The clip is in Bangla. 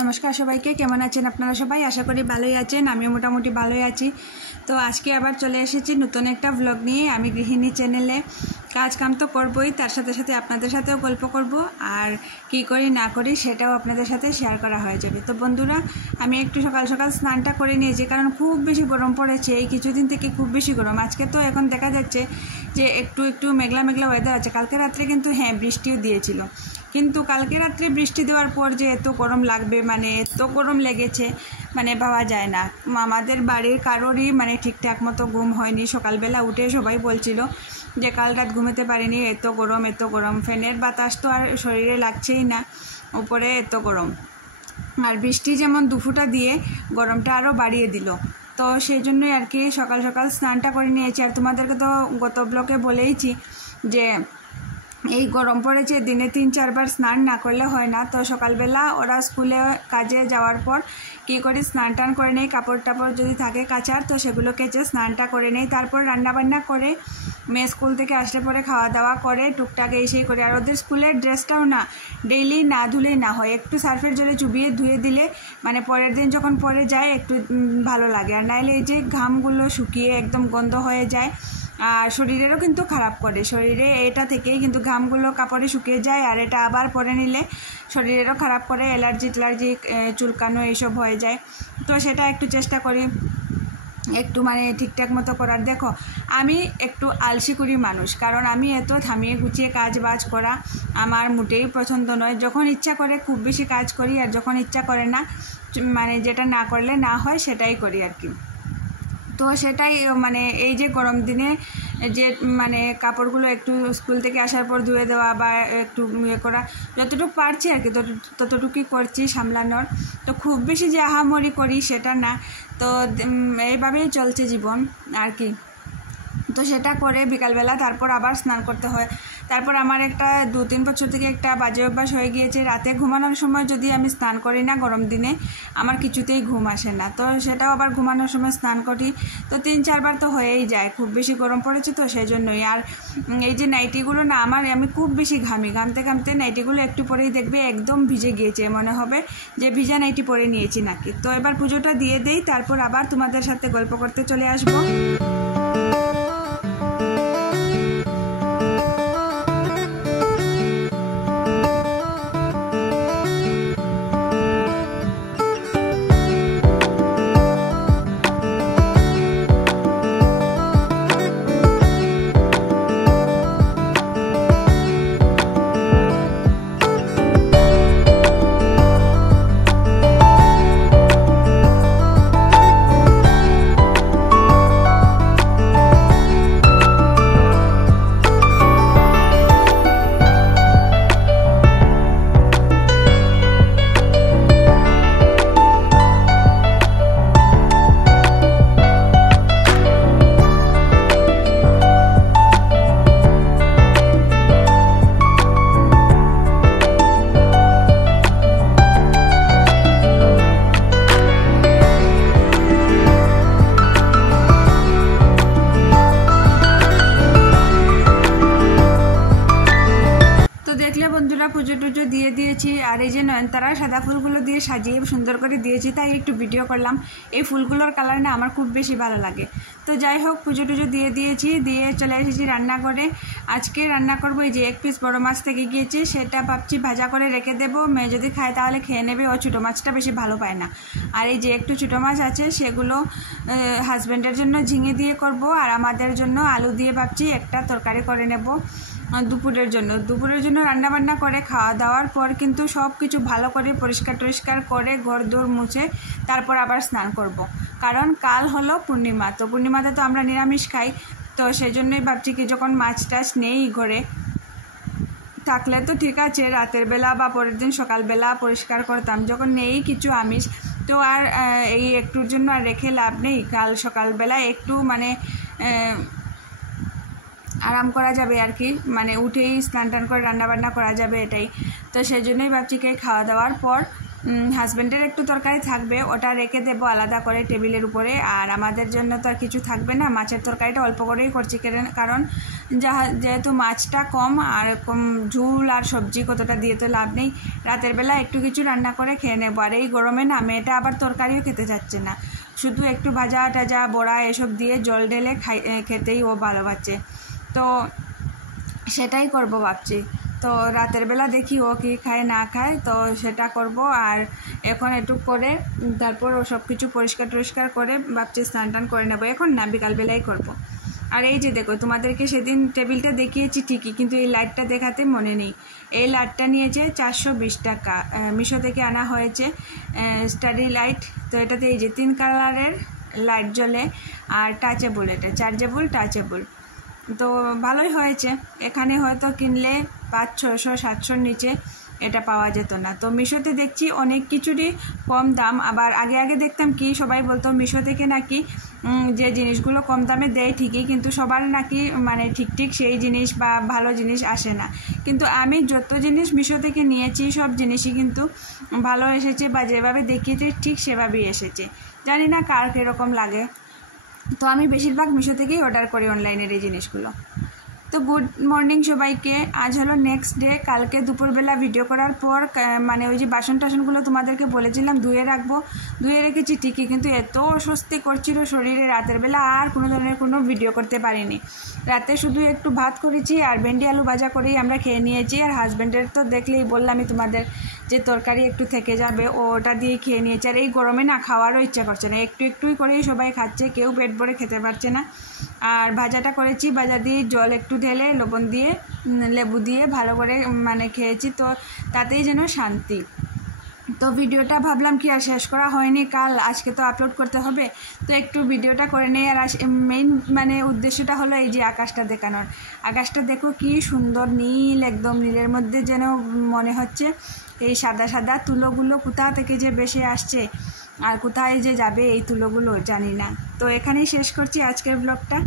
নমস্কার সবাইকে, কেমন আছেন আপনারা সবাই? আশা করি ভালোই আছেন, আমিও মোটামুটি ভালোই আছি। তো আজকে আবার চলে এসেছি নতুন একটা ব্লগ নিয়ে। আমি গৃহিণী চ্যানেলে কাজ কাম তো করবই, তার সাথে সাথে আপনাদের সাথেও গল্প করব, আর কি করি না করি সেটাও আপনাদের সাথে শেয়ার করা হয়ে যাবে। তো বন্ধুরা, আমি একটু সকাল সকাল স্নানটা করে নিয়েছি, কারণ খুব বেশি গরম পড়েছে এই কিছুদিন থেকে, খুব বেশি গরম। আজকে তো এখন দেখা যাচ্ছে যে একটু মেঘলা মেঘলা ওয়েদার আছে। কালকে রাত্রে কিন্তু বৃষ্টিও দিয়েছিল, কিন্তু কালকে রাত্রে বৃষ্টি দেওয়ার পর যে এত গরম লাগবে, মানে এত গরম লেগেছে, মানে ভাবা যায় না। আমাদের বাড়ির কারোরই মানে ঠিকঠাক মতো ঘুম হয়নি। সকালবেলা উঠে সবাই বলছিল যে কাল রাত ঘুমাতে পারিনি, এত গরম, ফ্যানের বাতাস তো আর শরীরে লাগছেই না, উপরে এত গরম। আর বৃষ্টি যেমন দুফুটা দিয়ে গরমটা আরও বাড়িয়ে দিল। তো সেই জন্যই আর কি সকাল সকাল স্নানটা করে নিয়েছি। আর তোমাদেরকে তো গত ব্লকে বলেইছি যে এই গরম পড়েছে, দিনে 3-4 বার স্নান না করলে হয় না। তো সকালবেলা ওরা স্কুলে কাজে যাওয়ার পর কী করি, স্নান টান করে নেই, কাপড় টাপড় যদি থাকে কাচার তো সেগুলো কেচে স্নানটা করে নেই। তারপর রান্নাবান্না করে মেয়ে স্কুল থেকে আসলে পরে খাওয়া দাওয়া করে টুকটাক এসেই করে। আর ওদের স্কুলের ড্রেসটাও না ডেইলি না ধুলেই না হয়, একটু সার্ফের জলে চুবিয়ে ধুয়ে দিলে মানে পরের দিন যখন পরে যায় একটু ভালো লাগে। আর নাইলে এই যে ঘামগুলো শুকিয়ে একদম গন্ধ হয়ে যায়, আর শরীরেরও কিন্তু খারাপ করে। শরীরে এটা থেকেই কিন্তু ঘামগুলো কাপড়ে শুকিয়ে যায়, আর এটা আবার পরে নিলে শরীরেরও খারাপ করে, অ্যালার্জি চুলকানো এইসব হয়ে যায়। তো সেটা একটু চেষ্টা করি একটু মানে ঠিকঠাক মতো করার। দেখো, আমি একটু আলসি করি মানুষ, কারণ আমি এত থামিয়ে গুছিয়ে কাজ বাজ করা আমার মোটেই পছন্দ নয়। যখন ইচ্ছা করে খুব বেশি কাজ করি, আর যখন ইচ্ছা করে না, মানে যেটা না করলে না হয় সেটাই করি আর কি। তো সেটাই মানে এই যে গরম দিনে যে মানে কাপড়গুলো একটু স্কুল থেকে আসার পর ধুয়ে দেওয়া বা একটু করা, যতটুকু পারছি আর কি ততটুকুই করছি সামলানোর। তো খুব বেশি যে আহামরি করি সেটা না। তো এইভাবেই চলছে জীবন আর কি। তো সেটা করে বিকালবেলা তারপর আবার স্নান করতে হয়। তারপর আমার একটা 2-3 বছর থেকে একটা বাজে অভ্যাস হয়ে গিয়েছে, রাতে ঘুমানোর সময় যদি আমি স্নান করি না গরম দিনে, আমার কিছুতেই ঘুম আসে না। তো সেটাও আবার ঘুমানোর সময় স্নান করি, তো 3-4 বার তো হয়েই যায়। খুব বেশি গরম পড়েছে তো সেই জন্যই। আর এই যে নাইটিগুলো না আমি খুব বেশি ঘামতে নাইটিগুলো একটু পরেই দেখবে একদম ভিজে গিয়েছে, মনে হবে যে ভিজা নাইটি পরে নিয়েছি নাকি। তো এবার পুজোটা দিয়ে দেই, তারপর আবার তোমাদের সাথে গল্প করতে চলে আসবো। বন্ধুরা, পুজো টুজো দিয়ে দিয়েছি, আর এই যে নয়নতারা সাদা ফুলগুলো দিয়ে সাজিয়ে সুন্দর করে দিয়েছি, তাই একটু ভিডিও করলাম। এই ফুলগুলোর কালার না আমার খুব বেশি ভালো লাগে। তো যাই হোক, পুজো টুজো দিয়ে দিয়েছি, দিয়ে চলে এসেছি রান্নাঘরে। আজকে রান্না করবো এই যে 1 পিস বড়ো মাছ থেকে গিয়েছে, সেটা ভাবছি ভাজা করে রেখে দেবো। মেয়ে যদি খায় তাহলে খেয়ে নেবে, ও ছোটো মাছটা বেশি ভালো পায় না। আর এই যে একটু ছোটো মাছ আছে, সেগুলো হাজব্যান্ডের জন্য ঝিঙে দিয়ে করব, আর আমাদের জন্য আলু দিয়ে ভাবছি একটা তরকারি করে নেব দুপুরের জন্য রান্নাবান্না করে খাওয়া দাওয়ার পর কিন্তু সব কিছু ভালো করে পরিষ্কার করে ঘর দোর মুছে তারপর আবার স্নান করব। কারণ কাল হলো পূর্ণিমা, তো পূর্ণিমাতে তো আমরা নিরামিষ খাই। তো সেই জন্যই ভাবছি কি, যখন মাছ টাছ নেই ঘরে, থাকলে তো ঠিক আছে রাতের বেলা বা পরের দিন সকালবেলা পরিষ্কার করতাম, যখন নেই কিছু আমিষ, তো আর এই একটুর জন্য আর রেখে লাভ নেই। কাল সকালবেলা একটু মানে আরাম করা যাবে আর কি, মানে উঠেই স্নান টান করে রান্নাবান্না করা যাবে, এটাই। তো সেই জন্যই ভাবছি কি খাওয়া দাওয়ার পর হাজব্যান্ডের একটু তরকারি থাকবে, ওটা রেখে দেবো আলাদা করে টেবিলের উপরে। আর আমাদের জন্য তো আর কিছু থাকবে না, মাছের তরকারিটা অল্প করেই করছি, কারণ যেহেতু মাছটা কম আর কম ঝোল আর সবজি কতটা দিয়ে তো লাভ নেই। রাতের বেলা একটু কিছু রান্না করে খেয়ে নেবো। আর এই গরমে না মেয়েটা আবার তরকারিও খেতে যাচ্ছে না, শুধু একটু ভাজা টাজা বড়া এসব দিয়ে জল ঢেলে খেতেই ও ভালোবাসে। তো সেটাই করব ভাবছি। তো রাতের বেলা দেখি ও কি খায় না খায়, তো সেটা করব। আর এখন একটু করে তারপর ও সব কিছু পরিষ্কার করে ভাবছি স্নান টান করে নেবো। এখন না, বিকালবেলাই করব। আর এই যে দেখো, তোমাদেরকে সেদিন টেবিলটা দেখিয়েছি ঠিকই, কিন্তু এই লাইটটা দেখাতে মনে নেই। এই লাইটটা নিয়েছে 420 টাকা, মিশো থেকে আনা হয়েছে, স্টাডি লাইট। তো এটাতে এই যে 3 কালারের লাইট জ্বলে, আর টাচেবল, এটা চার্জেবল টাচেবল। তো ভালোই হয়েছে। এখানে হয়তো কিনলে 500-600-700 নিচে এটা পাওয়া যেত না। তো মিশোতে দেখছি অনেক কিছুরই কম দাম। আবার আগে দেখতাম কি সবাই বলতো মিশো থেকে নাকি যে জিনিসগুলো কম দামে দেয় ঠিকই, কিন্তু সবার নাকি মানে ঠিক সেই জিনিস বা ভালো জিনিস আসে না। কিন্তু আমি যত জিনিস মিশো থেকে নিয়েছি সব জিনিসই কিন্তু ভালো এসেছে, বা যেভাবে দেখিয়েছে ঠিক সেভাবেই এসেছে। জানি না কার কীরকম লাগে। তো আমি বেশিরভাগ মিশো থেকেই অর্ডার করি অনলাইনের এই জিনিসগুলো। তো গুড মর্নিং সবাইকে। আজ হলো নেক্সট ডে। কালকে দুপুরবেলা ভিডিও করার পর মানে ওই যে বাসন টাসনগুলো তোমাদেরকে বলেছিলাম ধুয়ে রাখবো, ধুয়ে রেখেছি ঠিকই, কিন্তু এত অস্বস্তি করছিল শরীরে রাতের বেলা আর কোনো ধরনের কোনো ভিডিও করতে পারিনি। রাতে শুধু একটু ভাত করেছি আর ভেন্ডি আলু ভাজা করেই আমরা খেয়ে নিয়েছি। আর হাজব্যান্ডের তো দেখলেই বললামই তোমাদের যে তরকারি একটু থেকে যাবে, ওটা দিয়ে খেয়ে নিয়েছে। আর এই গরমে না খাওয়ারও ইচ্ছা করছে না, একটুই করেই সবাই খাচ্ছে, কেউ পেট ভরে খেতে পারছে না। আর ভাজাটা করেছি, ভাজা দিয়ে জল একটু ঢেলে লবণ দিয়ে লেবু দিয়ে ভালো করে মানে খেয়েছি, তো তাতেই যেন শান্তি। তো ভিডিওটা ভাবলাম কি আর শেষ করা হয়নি, কাল আজকে তো আপলোড করতে হবে, তো একটু ভিডিওটা করে নেই। আর মেইন মানে উদ্দেশ্যটা হলো এই যে আকাশটা দেখানোর। আকাশটা দেখো কি সুন্দর নীল, একদম নীলের মধ্যে যেন মনে হচ্ছে এই সাদা তুলোগুলো কোথা থেকে যে ভেসে আসছে আর কোথায় যে যাবে এই তুলোগুলো জানি না। তো এখানেই শেষ করছি আজকের ব্লগটা।